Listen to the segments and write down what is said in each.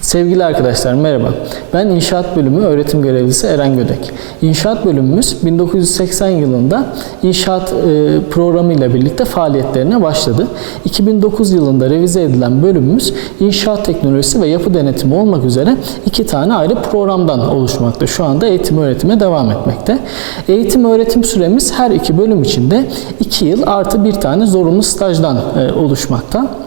Sevgili arkadaşlar merhaba. Ben İnşaat Bölümü öğretim görevlisi Eren Gödek. İnşaat bölümümüz 1980 yılında inşaat e, programıyla birlikte faaliyetlerine başladı. 2009 yılında revize edilen bölümümüz inşaat teknolojisi ve yapı denetimi olmak üzere iki tane ayrı programdan oluşmakta. Şu anda eğitim öğretime devam etmekte. Eğitim öğretim süremiz her iki bölüm içinde 2 yıl artı bir tane zorunlu stajdan e, oluşmakta.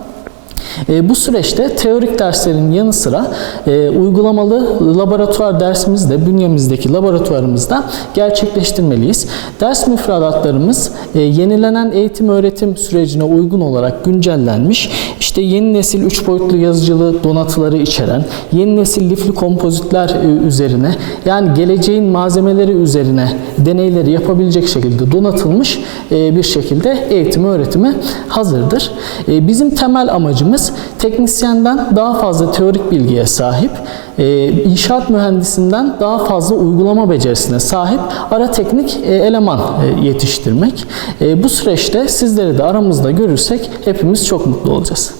E, bu süreçte teorik derslerin yanı sıra e, uygulamalı laboratuvar dersimizi de bünyemizdeki laboratuvarımızda gerçekleştirmeliyiz. Ders müfredatlarımız e, yenilenen eğitim öğretim sürecine uygun olarak güncellenmiş. İşte yeni nesil 3 boyutlu yazıcılı donatıları içeren, yeni nesil lifli kompozitler e, üzerine yani geleceğin malzemeleri üzerine deneyleri yapabilecek şekilde donatılmış e, bir şekilde eğitim öğretime hazırdır. E, Bizim temel amacımız teknisyenden daha fazla teorik bilgiye sahip, e, inşaat mühendisinden daha fazla uygulama becerisine sahip ara teknik e, eleman e, yetiştirmek. Bu süreçte sizleri de aramızda görürsek hepimiz çok mutlu olacağız.